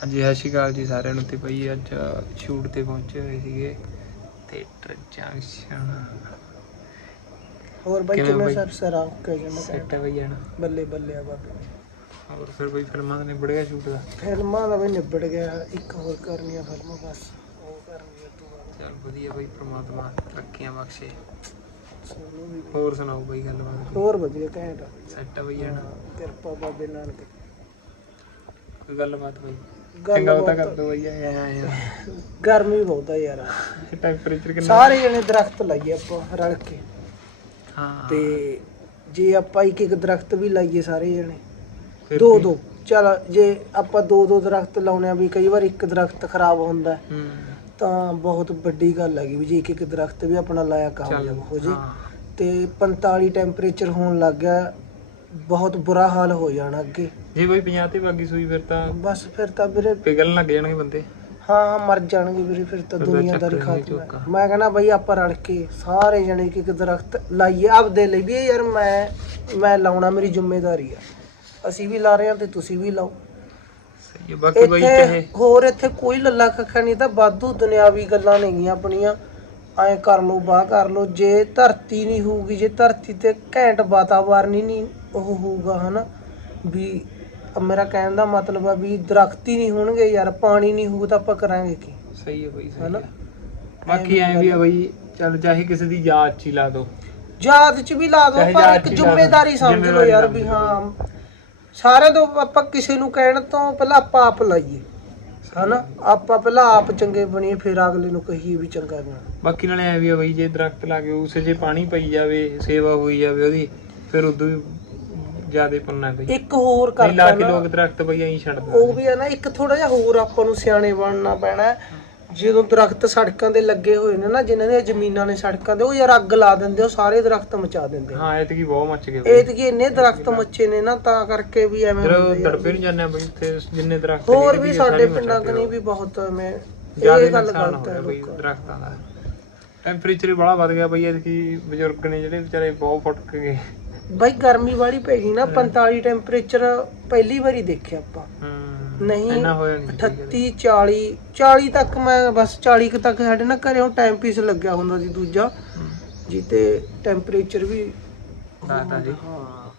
ਹਾਂਜੀ ਸਤਿ ਸ਼੍ਰੀ ਅਕਾਲ ਜੀ ਸਾਰਿਆਂ ਨੂੰ ਤੇ ਬਈ ਅੱਜ ਸ਼ੂਟ ਤੇ ਪਹੁੰਚੇ ਹੋਏ ਸੀਗੇ ਥੀਏਟਰ ਜੰਕਸ਼ਨ। ਹੋਰ ਬਾਈ ਕਿਵੇਂ ਬਾਈ? ਸਰ ਸਰ ਆ ਕੇ ਜਮਾ ਸੈੱਟ ਹੈ ਬਈ ਜਾਣਾ। ਬੱਲੇ ਬੱਲੇ ਆ ਬਾਬੇ ਹੋਰ ਫਿਰ ਬਈ ਫਿਲਮਾਂ ਦਾ ਨਿਬੜ ਗਿਆ ਸ਼ੂਟ ਦਾ? ਫਿਲਮਾਂ ਦਾ ਵੀ ਨਿਬੜ ਗਿਆ ਇੱਕ ਹੋਰ ਕਰਨੀ ਆ ਫਿਲਮ ਬਸ ਉਹ ਕਰਨੀ ਆ ਤੂੰ ਚਲ ਵਧੀਆ ਬਈ ਪ੍ਰਮਾਤਮਾ ਤਰੱਕੀਆਂ ਬਖਸ਼ੇ। ਹੋਰ ਸੁਣਾਓ ਬਈ ਗੱਲਬਾਤ? ਹੋਰ ਵਧੀਆ ਘੈਂਟ। ਸੈੱਟ ਹੈ ਬਈ ਜਾਣਾ। ਕਿਰਪਾ ਬਾਬੇ ਨਾਨਕ ਗੱਲਬਾਤ ਬਈ? ਚੰਗਾ ਬਤਾ ਬਹੁਤ- ਕਰ ਦੋ ਬਈ ਆਇਆ ਆਇਆ ਗਰਮੀ ਬਹੁਤ ਆ ਯਾਰ। ਟੈਂਪਰੇਚਰ ਕਿੰਨਾ? ਸਾਰੇ ਜਣੇ ਦਰਖਤ ਲਾਈਏ ਆਪਾਂ ਰਲ ਕੇ। ਹਾਂ। ਤੇ ਜੇ ਆਪਾਂ ਇੱਕ ਇੱਕ ਦਰਖਤ ਵੀ ਲਾਈਏ ਸਾਰੇ ਜਣੇ ਫਿਰ ਦੋ ਦੋ। ਚਲ ਜੇ ਆਪਾਂ ਦੋ ਦੋ ਦਰਖਤ ਲਾਉਣੇ ਆ ਵੀ ਕਈ ਵਾਰ ਇੱਕ ਦਰਖਤ ਖਰਾਬ ਹੁੰਦਾ ਤਾਂ ਬਹੁਤ ਵੱਡੀ ਗੱਲ ਹੈਗੀ ਵੀ ਜੇ ਇੱਕ ਇੱਕ ਦਰਖਤ ਵੀ ਆਪਣਾ ਲਾਇਆ ਕਾਮਯਾਬ ਹੋ ਜੇ। ਤੇ 45 ਟੈਂਪਰੇਚਰ ਹੋਣ ਲੱਗ ਗਿਆ ਬਹੁਤ ਬੁਰਾ ਹਾਲ ਹੋ ਜਾਣਾ ਅੱਗੇ। ਜੇ ਬਈ 50 ਤੇ ਬਾਗੀ ਸੂਈ ਫਿਰ ਤਾਂ ਬਸ ਫਿਰ ਤਾਂ ਵੀਰੇ ਪਿਘਲਣ ਲੱਗ ਜਾਣਗੇ ਬੰਦੇ। ਹਾਂ ਮਰ ਜਾਣਗੇ ਵੀਰੇ ਫਿਰ ਤਾਂ ਦੁਨੀਆਦਾਰੀ ਖਾਤਮ। ਹੈ। ਮੈਂ ਕਹਿੰਦਾ ਬਈ ਆਪਾਂ ਰਲ ਕੇ ਸਾਰੇ ਜਣੇ ਇੱਕ ਇੱਕ ਦਰਖਤ ਲਾਈਏ ਆਪਦੇ ਲਈ ਵੀ। ਇਹ ਯਾਰ ਮੈਂ ਮੈਂ ਲਾਉਣਾ ਮੇਰੀ ਜ਼ਿੰਮੇਵਾਰੀ ਆ। ਅਸੀਂ ਵੀ ਲਾ ਰਹੇ ਹਾਂ ਤੇ ਤੁਸੀਂ ਵੀ ਲਾਓ। ਸਹੀ ਹੈ ਬਾਕੀ ਬਈ ਇੱਥੇ ਚਾਹੇ ਹੋਰ ਇੱਥੇ ਕੋਈ ਲੱਲਾ ਕੱਖਾ ਨਹੀਂ ਤਾਂ ਬਾਧੂ ਦੁਨਿਆਵੀ ਗੱਲਾਂ ਨੇਗੀਆਂ ਆਪਣੀਆਂ। ਐ ਕਰ ਲੋ ਬਾਹ ਕਰ ਲੋ ਜੇ ਧਰਤੀ ਨਹੀਂ ਹੋਊਗੀ ਜੇ ਧਰਤੀ ਤੇ ਘੈਂਟ ਵਾਤਾਵਰਨ ਹੀ ਨਹੀਂ ਉਹ ਹੋਊਗਾ ਹਨਾ ਵੀ ਮੇਰਾ ਕਹਿਣ ਦਾ ਮਤਲਬ ਆ ਵੀ ਦਰਖਤ ਹੀ ਨਹੀਂ ਹੋਣਗੇ ਯਾਰ ਪਾਣੀ ਨਹੀਂ ਹੋਊ ਤਾਂ ਆਪਾਂ ਕਰਾਂਗੇ ਕੀ ਸਹੀ ਹੈ ਬਈ ਹਨਾ? ਬਾਕੀ ਐ ਵੀ ਆ ਬਈ ਚੱਲ ਚਾਹੇ ਕਿਸੇ ਦੀ ਯਾਦ ਚ ਹੀ ਲਾ ਦੋ ਯਾਦ ਚ ਵੀ ਲਾ ਦੋ ਚਾਹੇ ਪਰ ਯਾਦ ਇੱਕ ਚ ਹੀ ਲਾ ਦਿਓ। ਜ਼ਿੰਮੇਵਾਰੀ ਸਮਝ ਲਓ ਜ਼ਿੰਮੇਵਾਰੀ ਯਾਰ ਵੀ। ਹਾਂ ਸਾਰਿਆਂ ਤੋਂ ਆਪਾਂ ਕਿਸੇ ਨੂੰ ਕਹਿਣ ਤੋਂ ਪਹਿਲਾਂ ਆਪਾਂ ਆਪ ਲਾਈਏ ਹਨਾ ਆਪਾਂ ਪਹਿਲਾਂ ਆਪ ਚੰਗੇ ਬਣੀਏ ਫਿਰ ਅਗਲੇ ਨੂੰ ਕਹੀਏ ਵੀ ਚੰਗਾ ਬਣਾ ਬਾਕੀ ਨਾਲੇ ਐ ਵੀ ਆ ਬਈ ਜੇ ਦਰਖਤ ਲਾ ਕੇ ਉਸ ਜੇ ਪਾਣੀ ਪਈ ਜਾਵੇ ਸੇਵਾ ਹੋਈ ਜਾਵੇ ਉਹਦੀ ਫਿਰ ਉਦੋਂ ਵੀ ਜਿਆਦੇ ਪੰਨਾ ਬਈ ਇੱਕ ਹੋਰ ਨਹੀਂ ਲਾ ਕਰਤਾ ਕੇ ਨਾ। ਲੋਕ ਦਰਖਤ ਬਈ ਐਂ ਛੱਡ ਉਹ ਦਿੰਦੇ ਵੀ ਹੈ ਨਾ ਇੱਕ ਥੋੜਾ ਜਿਹਾ ਹੋਰ ਆਪਾਂ ਨੂੰ ਸਿਆਣੇ ਬਣਨਾ ਪੈਣਾ ਹੈ। ਜਦੋਂ ਦਰਖਤ ਸੜਕਾਂ ਦੇ ਲੱਗੇ ਹੋਏ ਨੇ ਨਾ ਜਿਨ੍ਹਾਂ ਦੀਆਂ ਜ਼ਮੀਨਾਂ ਨੇ ਸੜਕਾਂ ਦੇ ਉਹ ਯਾਰ ਅੱਗ ਲਾ ਦਿੰਦੇ ਉਹ ਸਾਰੇ ਦਰਖਤ ਮਚਾ ਦਿੰਦੇ ਹਾਂ ਐਤਕੀ ਬਹੁਤ ਮੱਚ ਗਏ ਇਹ ਤੇ ਇੰਨੇ ਦਰਖਤ ਮੱਚੇ ਨੇ ਨਾ ਤਾਂ ਕਰਕੇ ਵੀ ਐਵੇਂ ਹੁੰਦਾ ਯਾਰ। ਦੜਪੇ ਨੂੰ ਜਾਂਦੇ ਆ ਬਈ ਉੱਥੇ ਜਿੰਨੇ ਦਰਖਤ ਹੋਰ ਹੈਗੇ ਵੀ ਸਾਡੇ ਪਿੰਡਾਂ ਕਨੀ ਵੀ ਬਹੁਤ ਐਵੇਂ ਜ਼ਿਆਦਾ ਇਹ ਗੱਲ ਨੁਕਸਾਨ ਗਲਤ ਹੋ ਬਈ ਲੋਕਾਂ ਦਾ। ਦਰਖਤਾਂ ਦਾ। ਟੈਂਪਰੇਚਰ ਬੜਾ ਵੱਧ ਗਿਆ ਬਈ ਐਤਕੀ ਬਜ਼ੁਰਗ ਨੇ ਜਿਹੜੇ ਵਿਚਾਰੇ ਬਹੁਤ ਫੁੱਟ ਗਏ। ਬਾਈ ਗਰਮੀ ਵਾਲੀ ਪੈ ਗਈ ਨਾ 45 ਟੈਂਪਰੇਚਰ ਪਹਿਲੀ ਵਾਰੀ ਦੇਖਿਆ ਆਪਾਂ। ਨਹੀਂ ਇੰਨਾ ਹੋਇਆ ਨਹੀਂ 38 40 40 ਤੱਕ ਮੈਂ ਬਸ 40 ਕੁ ਤੱਕ ਸਾਡੇ ਨਾ ਘਰੇ ਉਹ ਟਾਈਮ ਪੀਸ ਲੱਗਿਆ ਹੁੰਦਾ ਸੀ ਦੂਜਾ। ਜਿੱਤੇ ਟੈਂਪਰੇਚਰ ਵੀ ਦਾਦਾ ਜੀ। ਹਾਂ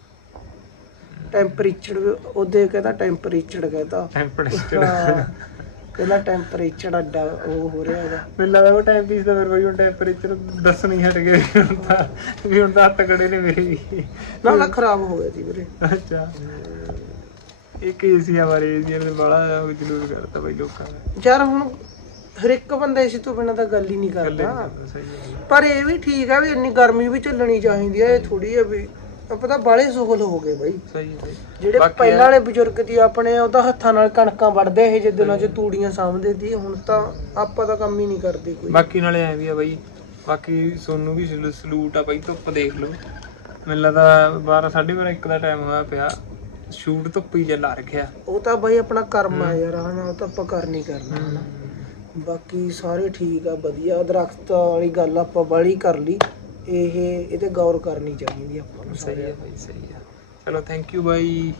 ਟੈਂਪਰੇਚਰ ਉਹਦੇ ਕਹਿੰਦਾ ਟੈਂਪਰੇਚਰ ਕਹਿੰਦਾ। ਟੈਂਪਰੇਚਰ ਹਾਂ ਕਹਿੰਦਾ ਟੈਂਪਰੇਚਰ ਅੱਡਾ ਉਹ ਹੋ ਰਿਹਾ ਹੈਗਾ। ਮੈਨੂੰ ਲੱਗਦਾ ਉਹ ਟਾਈਮ ਪੀਸ ਦਾ ਫਿਰ ਬਈ ਹੁਣ ਟੈਂਪਰੇਚਰ ਦੱਸਣੀ ਹਟ ਗਏ ਵੀ ਹੁਣ ਤਾਂ ਵੀ ਹੁਣ ਤਾਂ ਹੱਥ ਕੜੇ ਨੇ ਮੇਰੇ ਵੀ। ਨਾ ਨਾ ਖਰਾਬ ਹੋ ਗਿਆ ਸੀ ਵੀਰੇ। ਅੱਛਾ। ਇੱਕ ਏਸੀਆ ਬਾਰੇ ਏਸੀਆ ਨੇ ਬੜਾ ਜਲੂਸ ਕਰਤਾ ਬਈ ਲੋਕਾਂ ਦਾ ਯਾਰ ਹੁਣ ਹਰ ਇੱਕ ਬੰਦਾ ਇਸ ਤੋਂ ਬਿਨਾਂ ਤਾਂ ਗੱਲ ਹੀ ਨਹੀਂ ਕਰਦਾ। ਨਹੀਂ। ਪਰ ਇਹ ਵੀ ਠੀਕ ਹੈ ਵੀ ਇੰਨੀ ਗਰਮੀ ਵੀ ਝੱਲਣੀ ਚਾਹੀਦੀ ਹੈ ਇਹ ਥੋੜੀ ਹੈ ਵੀ ਪਤਾ ਬਾਲੇ ਸੋਹਲ ਹੋ ਗਏ ਬਾਈ। ਸਹੀ ਹੈ। ਜਿਹੜੇ ਪਹਿਲਾਂ ਵਾਲੇ ਬਜ਼ੁਰਗ ਦੀ ਆਪਣੇ ਉਹਦਾ ਹੱਥਾਂ ਨਾਲ ਕਣਕਾਂ ਵੱਢਦੇ ਇਹ ਜਿਹੇ ਦਿਨਾਂ 'ਚ ਤੂੜੀਆਂ ਸਾਂਭਦੇ ਸੀ ਹੁਣ ਤਾਂ ਆਪਾਂ ਤਾਂ ਕੰਮ ਹੀ ਨਹੀਂ ਕਰਦੇ ਕੋਈ। ਬਾਕੀ ਨਾਲੇ ਐ ਵੀ ਆ ਬਈ ਬਾਕੀ ਸੋਨੂੰ ਵੀ ਸਲੂ- ਸਲੂਟ ਆ ਬਈ ਧੁੱਪ ਦੇਖ ਲਓ। ਮੈਨੂੰ ਲੱਗਦਾ 12 12:30 ਇੱਕ ਦਾ ਟਾਈਮ ਹੋਇਆ ਪਿਆ। ਸ਼ੂਟ ਧੁੱਪ ਹੀ ਚੱਲਾ ਰੱਖਿਆ। ਉਹ ਤਾਂ ਬਾਈ ਆਪਣਾ ਕਰਮ ਆ ਯਾਰ ਹਨਾ ਉਹ ਤਾਂ ਆਪਾਂ ਕਰ ਨਹੀਂ ਕਰਨਾ ਹਨਾ। ਬਾਕੀ ਸਾਰੇ ਠੀਕ ਆ ਵਧੀਆ। ਦਰਖਤ ਵਾਲੀ ਗੱਲ ਆਪਾਂ ਬਾਲੀ ਕਰ ਲਈ। ਇਹ ਇਹਤੇ ਗੌਰ ਕਰਨੀ ਚਾਹੀਦੀ ਆਪਾਂ ਨੂੰ ਸਹੀ ਹੈ ਬਈ ਸਹੀ ਹੈ ਚਲੋ ਥੈਂਕ ਯੂ ਬਾਈ।